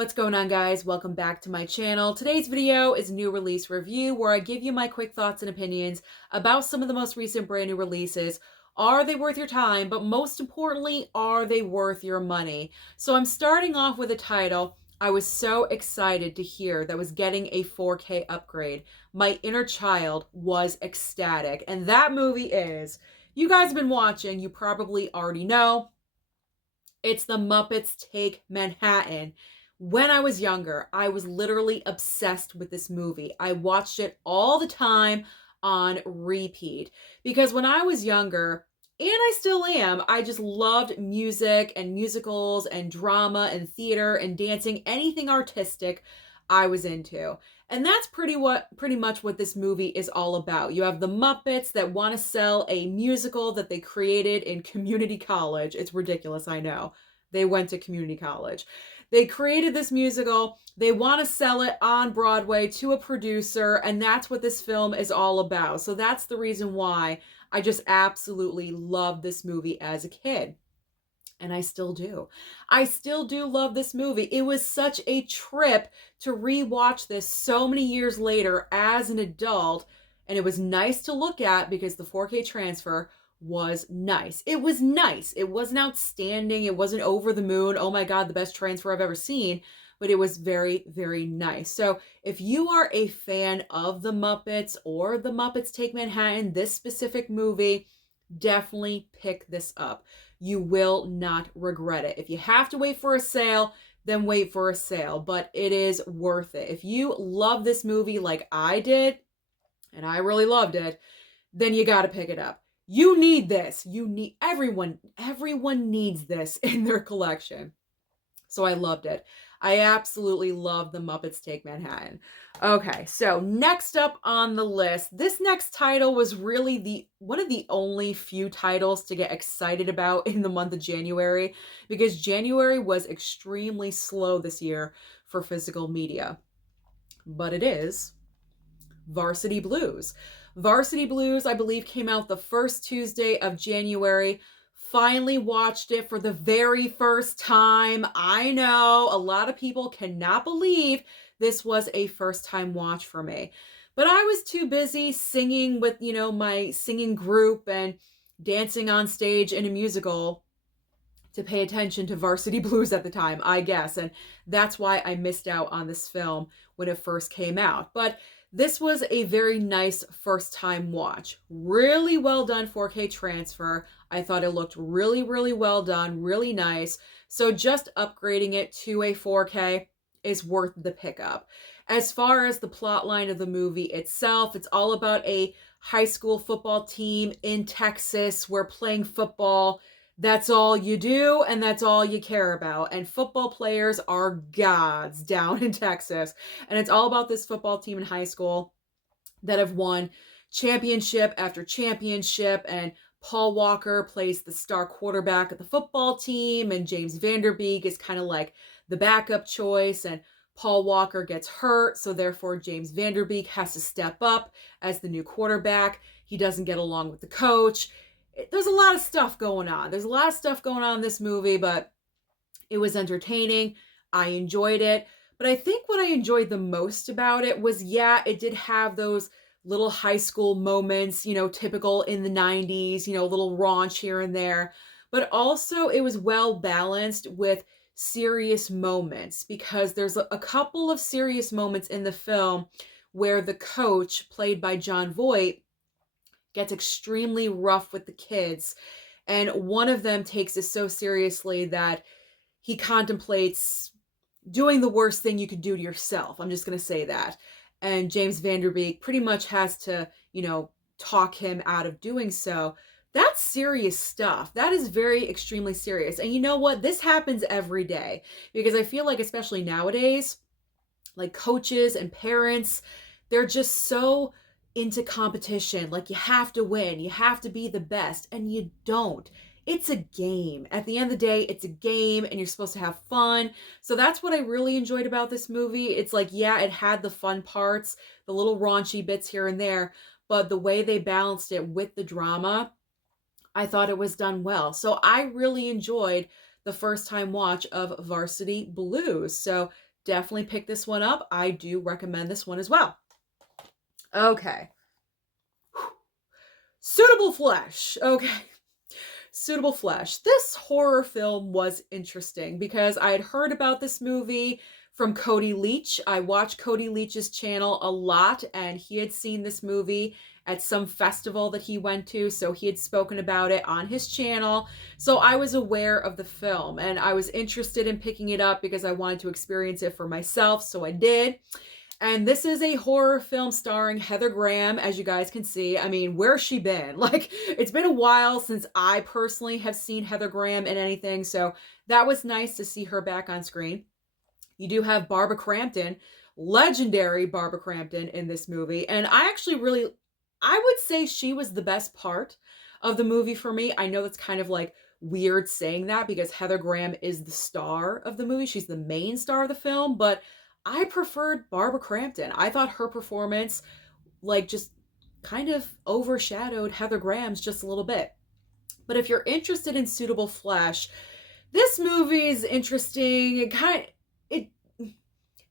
What's going on, guys? Welcome back to my channel. Today's video is a new release review where I give you my quick thoughts and opinions about some of the most recent brand new releases. Are they worth your time? But most importantly, are they worth your money? So I'm starting off with a title I was so excited to hear that was getting a 4K upgrade. My inner child was ecstatic. And that movie is, you guys have been watching, you probably already know, it's the Muppets Take Manhattan. When I was younger, I was literally obsessed with this movie. I watched it all the time on repeat because when I was younger, and I still am, I just loved music and musicals and drama and theater and dancing, anything artistic I was into. And that's pretty much what this movie is all about. You have the Muppets that want to sell a musical that they created in community college. It's ridiculous, I know. They went to community college. They created this musical. They want to sell it on Broadway to a producer, and that's what this film is all about. So that's the reason why I just absolutely loved this movie as a kid. And I still do. I still do love this movie. It was such a trip to rewatch this so many years later as an adult. And it was nice to look at because the 4K transfer was nice. It was nice. It wasn't outstanding. It wasn't over the moon. Oh my God, the best transfer I've ever seen. But it was very, very nice. So if you are a fan of the Muppets or the Muppets Take Manhattan, this specific movie, definitely pick this up. You will not regret it. If you have to wait for a sale, then wait for a sale, but it is worth it. If you love this movie like I did, and I really loved it, then you got to pick it up. You need this. Everyone needs this in their collection. So I loved it. I absolutely love the Muppets Take Manhattan. Okay, so next up on the list, this next title was really one of the only few titles to get excited about in the month of January, because January was extremely slow this year for physical media. But it is Varsity Blues. Varsity Blues, I believe, came out the first Tuesday of January. Finally watched it for the very first time. I know a lot of people cannot believe this was a first time watch for me. But I was too busy singing with, my singing group and dancing on stage in a musical to pay attention to Varsity Blues at the time, I guess. And that's why I missed out on this film when it first came out. But this was a very nice first time watch. Really well done 4K transfer. I thought it looked really, really well done, really nice. So just upgrading it to a 4K is worth the pickup. As far as the plot line of the movie itself, it's all about a high school football team in Texas where playing football, that's all you do and that's all you care about. And football players are gods down in Texas. And it's all about this football team in high school that have won championship after championship. And Paul Walker plays the star quarterback of the football team. And James Vanderbeek is kind of like the backup choice. And Paul Walker gets hurt. So therefore, James Vanderbeek has to step up as the new quarterback. He doesn't get along with the coach. There's a lot of stuff going on. There's a lot of stuff going on in this movie, but it was entertaining. I enjoyed it. But I think what I enjoyed the most about it was, it did have those little high school moments, typical in the 90s, a little raunch here and there. But also it was well balanced with serious moments, because there's a couple of serious moments in the film where the coach, played by Jon Voight, gets extremely rough with the kids. And one of them takes it so seriously that he contemplates doing the worst thing you could do to yourself. I'm just going to say that. And James Vanderbeek pretty much has to, talk him out of doing so. That's serious stuff. That is very extremely serious. And you know what? This happens every day, because I feel like, especially nowadays, like coaches and parents, they're just so into competition. Like, you have to win, you have to be the best, and you don't. It's a game. At the end of the day, it's a game and you're supposed to have fun. So that's what I really enjoyed about this movie. It's like, it had the fun parts, the little raunchy bits here and there, but the way they balanced it with the drama, I thought it was done well. So I really enjoyed the first time watch of Varsity Blues. So definitely pick this one up. I do recommend this one as well. Okay. Suitable Flesh. Okay. Suitable Flesh. This horror film was interesting because I had heard about this movie from Cody Leach. I watch Cody Leach's channel a lot, and he had seen this movie at some festival that he went to, so he had spoken about it on his channel. So I was aware of the film, and I was interested in picking it up because I wanted to experience it for myself, so I did. And this is a horror film starring Heather Graham, as you guys can see. I mean, where's she been? Like, it's been a while since I personally have seen Heather Graham in anything, so that was nice to see her back on screen. You do have Barbara Crampton, legendary Barbara Crampton in this movie, and I would say she was the best part of the movie for me. I know that's kind of like weird saying that because Heather Graham is the star of the movie. She's the main star of the film, but I preferred Barbara Crampton. I thought her performance, like, just kind of overshadowed Heather Graham's just a little bit. But if you're interested in Suitable Flesh, this movie is interesting.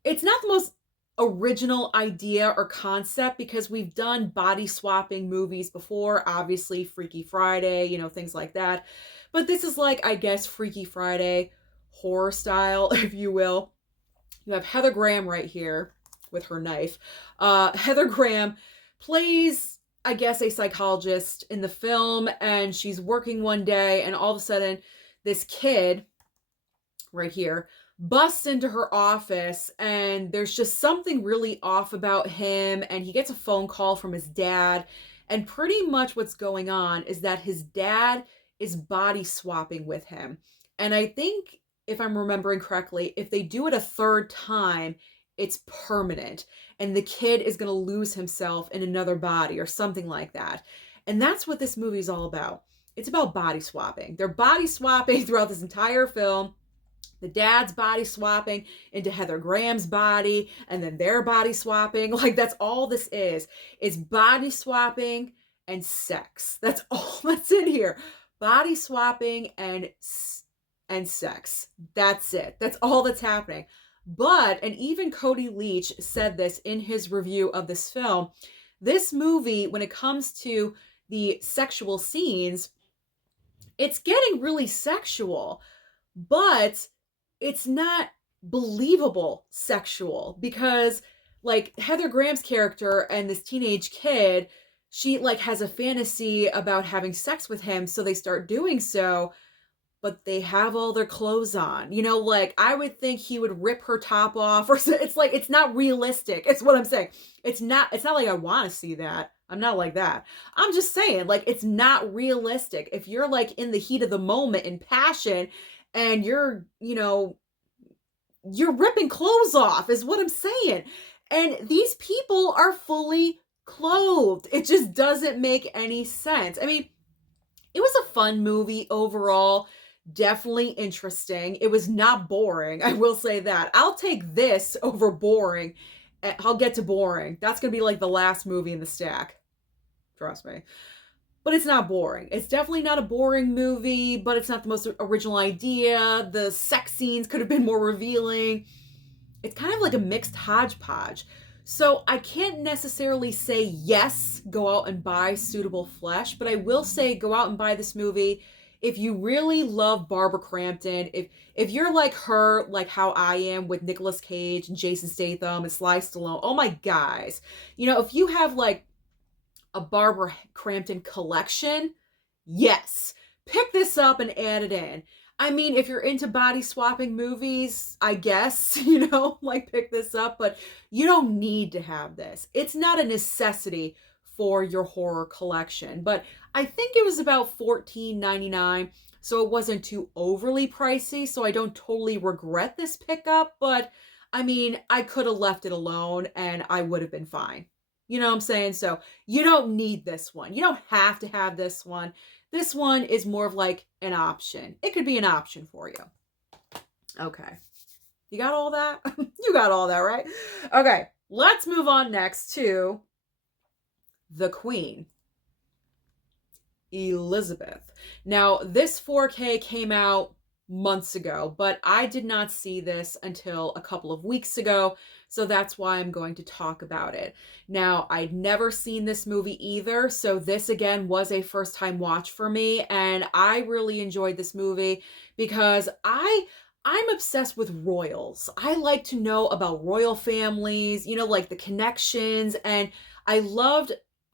It's not the most original idea or concept because we've done body swapping movies before, obviously Freaky Friday, things like that. But this is like, I guess, Freaky Friday horror style, if you will. You have Heather Graham right here with her knife. Heather Graham plays, I guess, a psychologist in the film, and she's working one day, and all of a sudden, this kid right here busts into her office, and there's just something really off about him, and he gets a phone call from his dad, and pretty much what's going on is that his dad is body swapping with him. And I think, if I'm remembering correctly, if they do it a third time, it's permanent, and the kid is going to lose himself in another body or something like that. And that's what this movie is all about. It's about body swapping. They're body swapping throughout this entire film. The dad's body swapping into Heather Graham's body, and then their body swapping. Like, that's all this is. It's body swapping and sex. That's all that's in here. Body swapping and sex. That's it. That's all that's happening. But, and even Cody Leach said this in his review of this film, this movie, when it comes to the sexual scenes, it's getting really sexual, but it's not believable sexual because, like, Heather Graham's character and this teenage kid, she, like, has a fantasy about having sex with him, so they start doing so, but they have all their clothes on. Like, I would think he would rip her top off, or so. It's like, it's not realistic. It's what I'm saying. It's not like I want to see that. I'm not like that. I'm just saying, like, it's not realistic. If you're, like, in the heat of the moment in passion and you're ripping clothes off is what I'm saying. And these people are fully clothed. It just doesn't make any sense. I mean, it was a fun movie overall. Definitely interesting. It was not boring. I will say that. I'll take this over boring. I'll get to boring. That's going to be like the last movie in the stack. Trust me. But it's not boring. It's definitely not a boring movie, but it's not the most original idea. The sex scenes could have been more revealing. It's kind of like a mixed hodgepodge. So I can't necessarily say, yes, go out and buy Suitable Flesh, but I will say go out and buy this movie if you really love Barbara Crampton. If you're like her, like how I am with Nicolas Cage and Jason Statham and Sly Stallone, oh my guys. If you have like a Barbara Crampton collection, yes, pick this up and add it in. I mean, if you're into body swapping movies, I guess, like, pick this up, but you don't need to have this. It's not a necessity for your horror collection, but I think it was about $14.99, so it wasn't too overly pricey, so I don't totally regret this pickup, but I mean, I could have left it alone and I would have been fine. You know what I'm saying? So you don't need this one. You don't have to have this one. This one is more of like an option. It could be an option for you. Okay. You got all that? You got all that, right? Okay. Let's move on next to the Queen, Elizabeth. Now, this 4K came out months ago, but I did not see this until a couple of weeks ago, so that's why I'm going to talk about it. Now, I'd never seen this movie either, so this again was a first time watch for me, and I really enjoyed this movie because I'm obsessed with royals. I like to know about royal families, like the connections, and I loved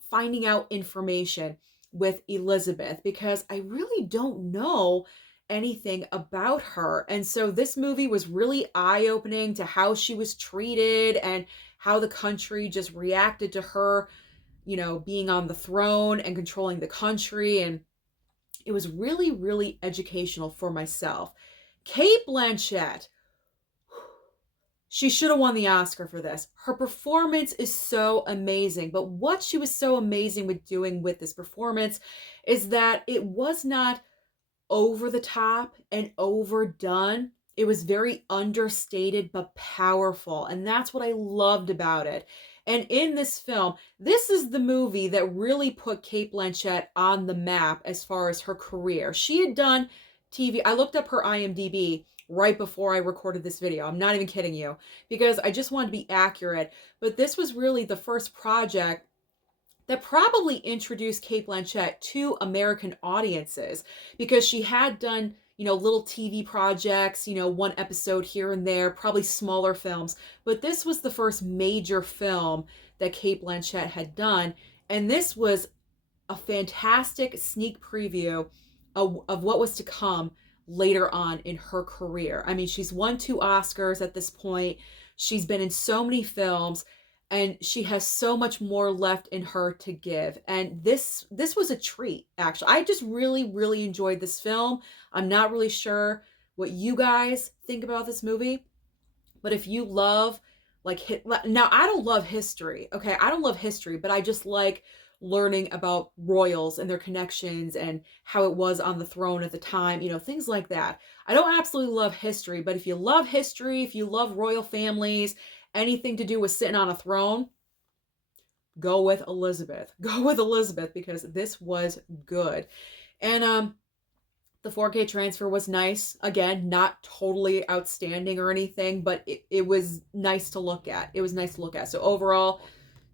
finding out information with Elizabeth because I really don't know anything about her. And so this movie was really eye-opening to how she was treated and how the country just reacted to her, being on the throne and controlling the country. And it was really, really educational for myself. Cate Blanchett, she should have won the Oscar for this. Her performance is so amazing. But what she was so amazing with doing with this performance is that it was not over the top and overdone. It was very understated but powerful. And that's what I loved about it. And in this film, this is the movie that really put Cate Blanchett on the map as far as her career. She had done TV. I looked up her IMDb right before I recorded this video. I'm not even kidding you because I just wanted to be accurate. But this was really the first project that probably introduced Cate Blanchett to American audiences because she had done, little TV projects, one episode here and there, probably smaller films. But this was the first major film that Cate Blanchett had done. And this was a fantastic sneak preview of what was to come later on in her career. I mean, she's won 2 Oscars at this point. She's been in so many films and she has so much more left in her to give. And this was a treat, actually. I just really, really enjoyed this film. I'm not really sure what you guys think about this movie, but if you love, now I don't love history, okay? I don't love history, but I just like learning about royals and their connections and how it was on the throne at the time, things like that. I don't absolutely love history, but if you love history, if you love royal families, anything to do with sitting on a throne, go with Elizabeth. Go with Elizabeth because this was good. And the 4K transfer was nice. Again, not totally outstanding or anything, but it was nice to look at. It was nice to look at. So overall,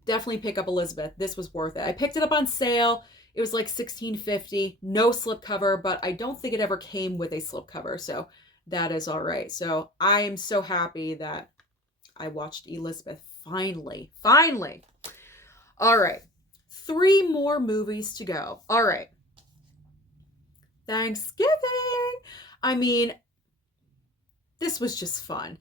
definitely pick up Elizabeth. This was worth it. I picked it up on sale. It was like $16.50, no slipcover, but I don't think it ever came with a slipcover, so that is all right. So I am so happy that I watched Elizabeth finally. Finally. All right. 3 more movies to go. All right. Thanksgiving. I mean, this was just fun.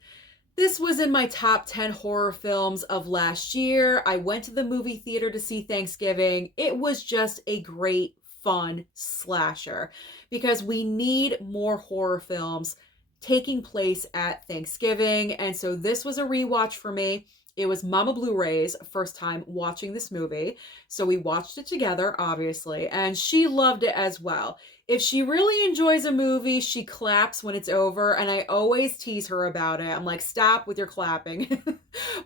This was in my top 10 horror films of last year. I went to the movie theater to see Thanksgiving. It was just a great, fun slasher because we need more horror films taking place at Thanksgiving. And so this was a rewatch for me. It was Mama Blu-ray's first time watching this movie. So we watched it together, obviously, and she loved it as well. If she really enjoys a movie, she claps when it's over, and I always tease her about it. I'm like, stop with your clapping.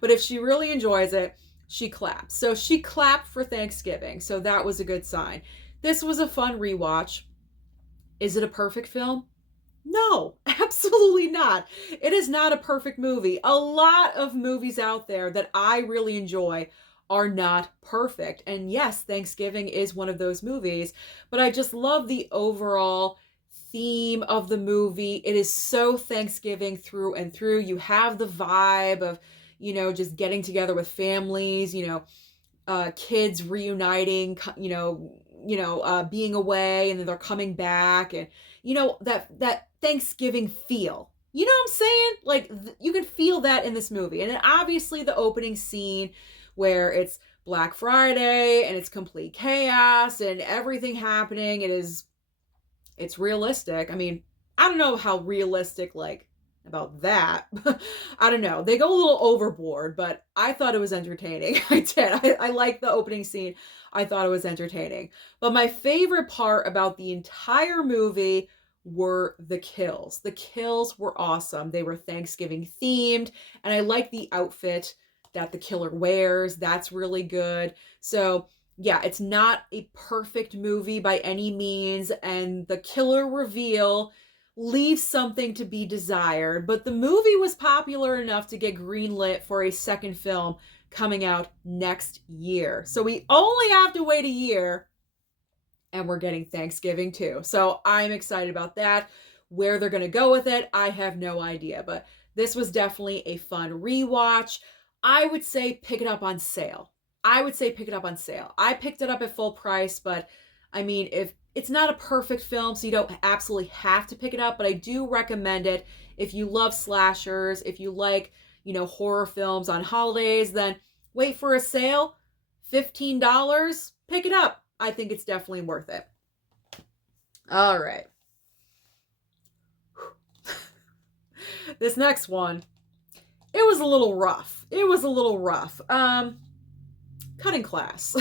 But if she really enjoys it, she claps. So she clapped for Thanksgiving, so that was a good sign. This was a fun rewatch. Is it a perfect film? No, absolutely not. It is not a perfect movie. A lot of movies out there that I really enjoy are not perfect. And yes, Thanksgiving is one of those movies, but I just love the overall theme of the movie. It is so Thanksgiving through and through. You have the vibe of, just getting together with families, kids reuniting, being away and then they're coming back and, that Thanksgiving feel. You know what I'm saying? Like, you can feel that in this movie. And then obviously the opening scene where it's Black Friday and it's complete chaos and everything happening. It's realistic. I mean, I don't know how realistic, about that. I don't know. They go a little overboard, but I thought it was entertaining. I did. I like the opening scene. I thought it was entertaining. But my favorite part about the entire movie were the kills. The kills were awesome. They were Thanksgiving themed, and I like the outfit that the killer wears. That's really good. So yeah, it's not a perfect movie by any means, and the killer reveal leaves something to be desired, but the movie was popular enough to get greenlit for a second film coming out next year. So we only have to wait a year, and we're getting Thanksgiving too. So I'm excited about that. Where they're going to go with it, I have no idea, but this was definitely a fun rewatch. I would say pick it up on sale. I would say pick it up on sale. I picked it up at full price, but I mean, if it's not a perfect film, so you don't absolutely have to pick it up, but I do recommend it if you love slashers, if you like, horror films on holidays, then wait for a sale, $15, pick it up. I think it's definitely worth it. All right. This next one, it was a little rough. Cutting Class.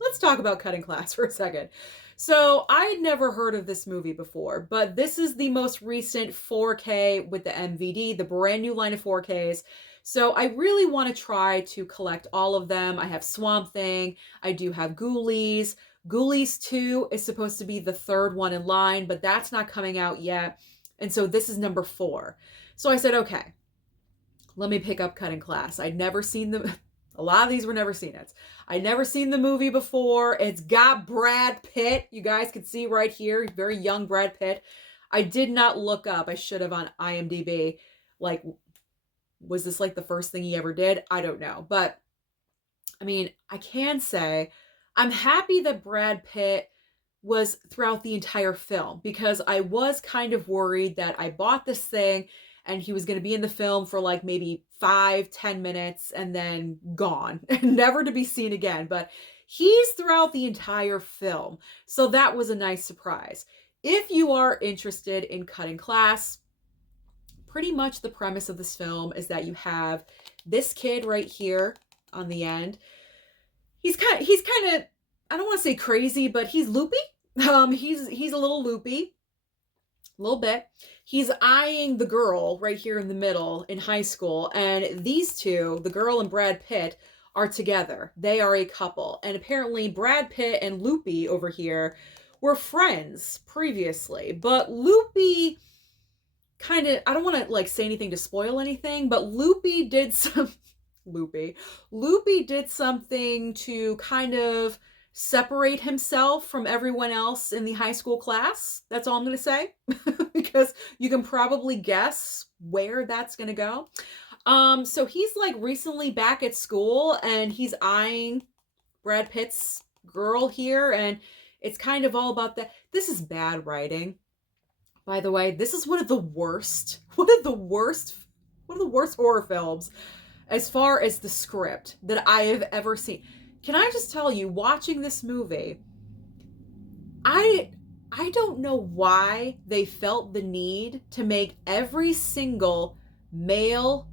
Let's talk about Cutting Class for a second. So I had never heard of this movie before, but this is the most recent 4K with the MVD, the brand new line of 4Ks. So I really want to try to collect all of them. I have Swamp Thing. I do have Ghoulies. Ghoulies 2 is supposed to be the third one in line, but that's not coming out yet. And so this is number 4. So I said, okay, let me pick up Cutting Class. I'd never seen them. A lot of these were never seen it. I'd never seen the movie before. It's got Brad Pitt. You guys can see right here, very young Brad Pitt. I did not look up. I should have on IMDb. Like, was this like the first thing he ever did? I don't know. But, I mean, I can say I'm happy that Brad Pitt was throughout the entire film, because I was kind of worried that I bought this thing and he was going to be in the film for like maybe 5-10 minutes and then gone, never to be seen again. But he's throughout the entire film. So that was a nice surprise. If you are interested in Cutting Class, pretty much the premise of this film is that you have this kid right here on the end. He's kind of, I don't want to say crazy, but he's loopy. He's a little loopy, a little bit. He's eyeing the girl right here in the middle in high school, and these two, the girl and Brad Pitt, are together. They are a couple, and apparently Brad Pitt and Loopy over here were friends previously, but Loopy kind of, I don't want to like say anything to spoil anything, but Loopy did something to kind of separate himself from everyone else in the high school class. That's all I'm going to say, because you can probably guess where that's going to go. So he's like recently back at school and he's eyeing Brad Pitt's girl here, and it's kind of all about that. This is bad writing, by the way. This is one of the worst horror films as far as the script that I have ever seen. Can I just tell you, watching this movie, I don't know why they felt the need to make every single male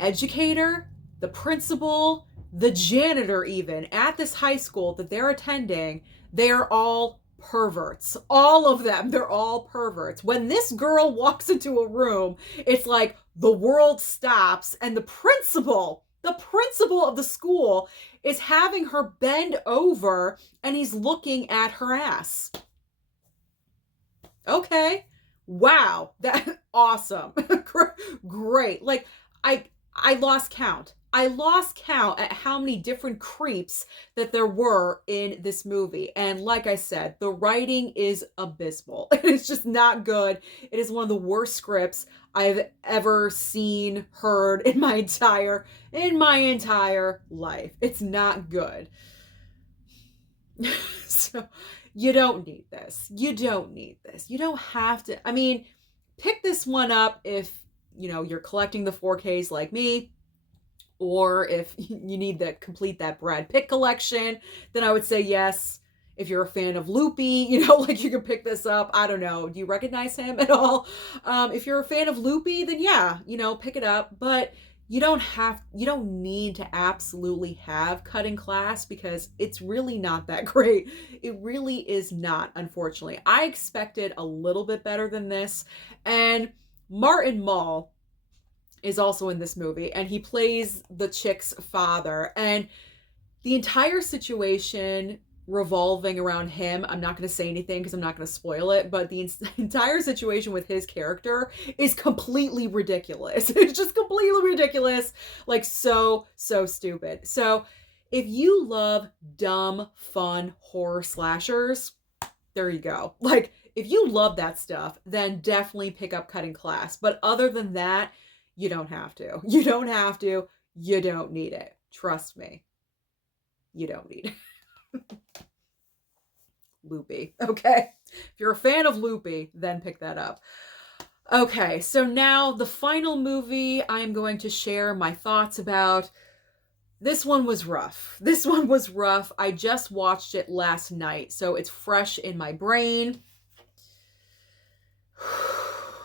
educator, the principal, the janitor even, at this high school that they're attending, they're all perverts. All of them, they're all perverts. When this girl walks into a room, it's like the world stops, and the principal of the school is having her bend over and he's looking at her ass. Okay. Wow. That awesome. Great. Like I lost count. I lost count at how many different creeps that there were in this movie. And like I said, the writing is abysmal. It's just not good. It is one of the worst scripts I've ever seen, heard in my entire life. It's not good. So you don't need this. You don't have to. I mean, pick this one up if, you're collecting the 4Ks like me. Or if you need to complete that Brad Pitt collection, then I would say yes. If you're a fan of Loopy, like you can pick this up. I don't know. Do you recognize him at all? If you're a fan of Loopy, then yeah, pick it up. But you don't need to absolutely have Cutting Class, because it's really not that great. It really is not, unfortunately. I expected a little bit better than this. And Martin Mull is also in this movie, and he plays the chick's father, and the entire situation revolving around him. I'm not going to say anything because I'm not going to spoil it, but the entire situation with his character is completely ridiculous. It's just completely ridiculous. Like, so stupid. So if you love dumb, fun horror slashers, there you go. Like, if you love that stuff, then definitely pick up Cutting Class. But other than that, you don't have to. You don't have to. You don't need it. Trust me. You don't need it. Loopy. Okay. If you're a fan of Loopy, then pick that up. Okay, so now the final movie I'm going to share my thoughts about. This one was rough. This one was rough. I just watched it last night, so it's fresh in my brain.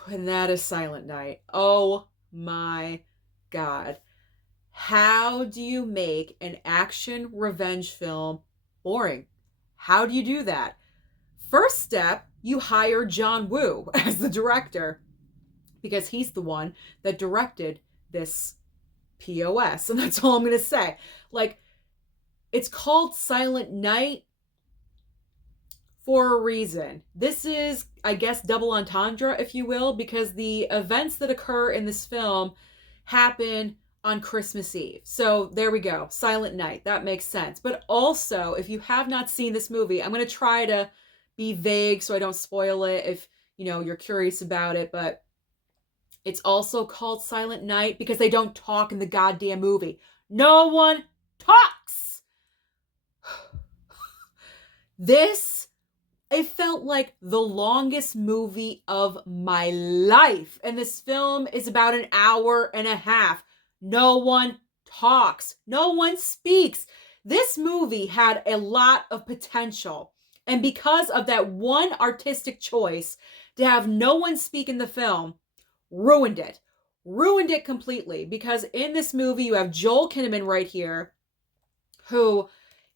And that is Silent Night. Oh my God. How do you make an action revenge film boring? How do you do that? First step, you hire John Woo as the director, because he's the one that directed this POS. And that's all I'm going to say. Like, it's called Silent Night for a reason. This is, I guess, double entendre, if you will, because the events that occur in this film happen on Christmas Eve. So there we go. Silent Night. That makes sense. But also, if you have not seen this movie, I'm going to try to be vague so I don't spoil it if, you know, you're curious about it. But it's also called Silent Night because they don't talk in the goddamn movie. No one talks. It felt like the longest movie of my life. And this film is about an hour and a half. No one talks. No one speaks. This movie had a lot of potential. And because of that one artistic choice to have no one speak in the film, ruined it. Ruined it completely. Because in this movie, you have Joel Kinnaman right here, who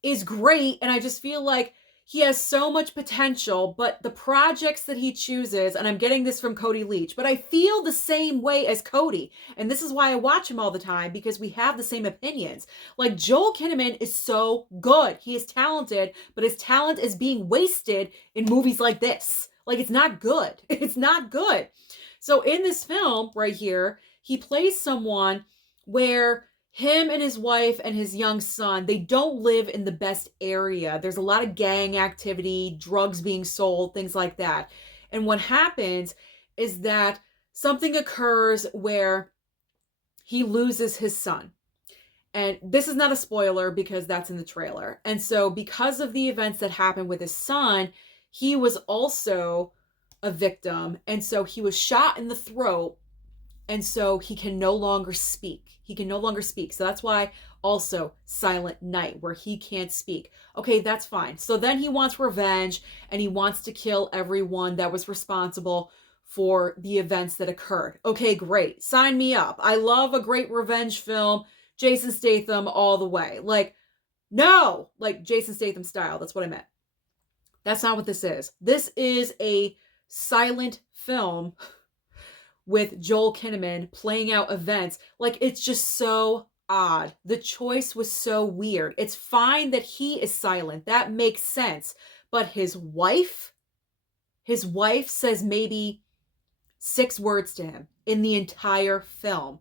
is great. And I just feel like he has so much potential, but the projects that he chooses, and I'm getting this from Cody Leach, but I feel the same way as Cody. And this is why I watch him all the time, because we have the same opinions. Like, Joel Kinnaman is so good. He is talented, but his talent is being wasted in movies like this. Like, it's not good. It's not good. So in this film right here, he plays someone where him and his wife and his young son, they don't live in the best area. There's a lot of gang activity, drugs being sold, things like that. And what happens is that something occurs where he loses his son. And this is not a spoiler because that's in the trailer. And so because of the events that happened with his son, he was also a victim. And so he was shot in the throat. And so he can no longer speak. He can no longer speak. So that's why also Silent Night, where he can't speak. Okay, that's fine. So then he wants revenge and he wants to kill everyone that was responsible for the events that occurred. Okay, great. Sign me up. I love a great revenge film. Jason Statham all the way. Like, no, like Jason Statham style. That's what I meant. That's not what this is. This is a silent film with Joel Kinnaman playing out events. Like, it's just so odd. The choice was so weird. It's fine that he is silent. That makes sense. But his wife says maybe 6 words to him in the entire film.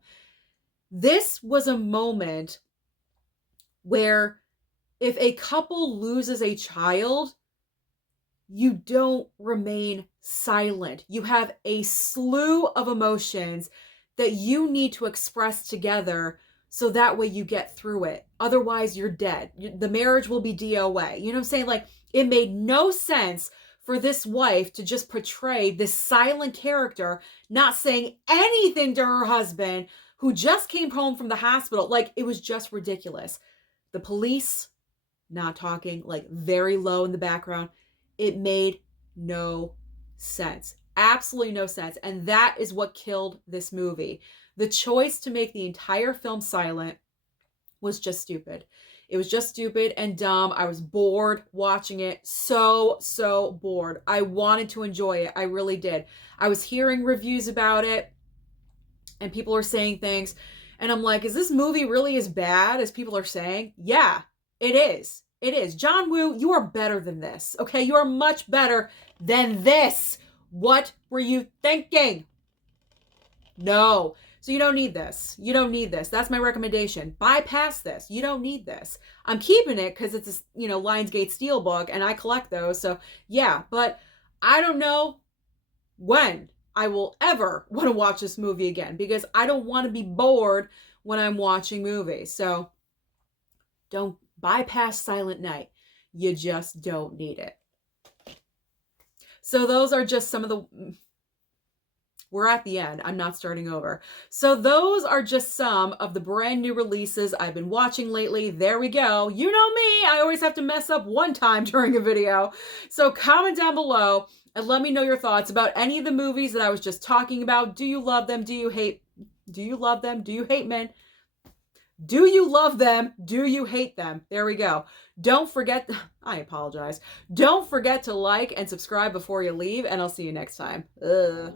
This was a moment where if a couple loses a child, you don't remain silent. You have a slew of emotions that you need to express together so that way you get through it. Otherwise, you're dead. The marriage will be DOA. You know what I'm saying? Like, it made no sense for this wife to just portray this silent character, not saying anything to her husband who just came home from the hospital. Like, it was just ridiculous. The police not talking, like very low in the background. It made no sense. Absolutely no sense. And that is what killed this movie. The choice to make the entire film silent was just stupid. It was just stupid and dumb. I was bored watching it. So bored. I wanted to enjoy it. I really did. I was hearing reviews about it and people are saying things. And I'm like, is this movie really as bad as people are saying? Yeah, it is. It is. John Woo, you are better than this. Okay, you are much better than this. What were you thinking? No. So you don't need this. You don't need this. That's my recommendation. Bypass this. You don't need this. I'm keeping it because it's a, Lionsgate Steelbook and I collect those. So yeah, but I don't know when I will ever want to watch this movie again because I don't want to be bored when I'm watching movies. So don't bypass Silent Night. You just don't need it. So those are just some of the... We're at the end. I'm not starting over. So those are just some of the brand new releases I've been watching lately. There we go. You know me. I always have to mess up one time during a video. So comment down below and let me know your thoughts about any of the movies that I was just talking about. Do you love them? Do you love them? Do you hate men? Do you love them? Do you hate them? There we go. Don't forget, I apologize. Don't forget to like and subscribe before you leave, and I'll see you next time. Ugh.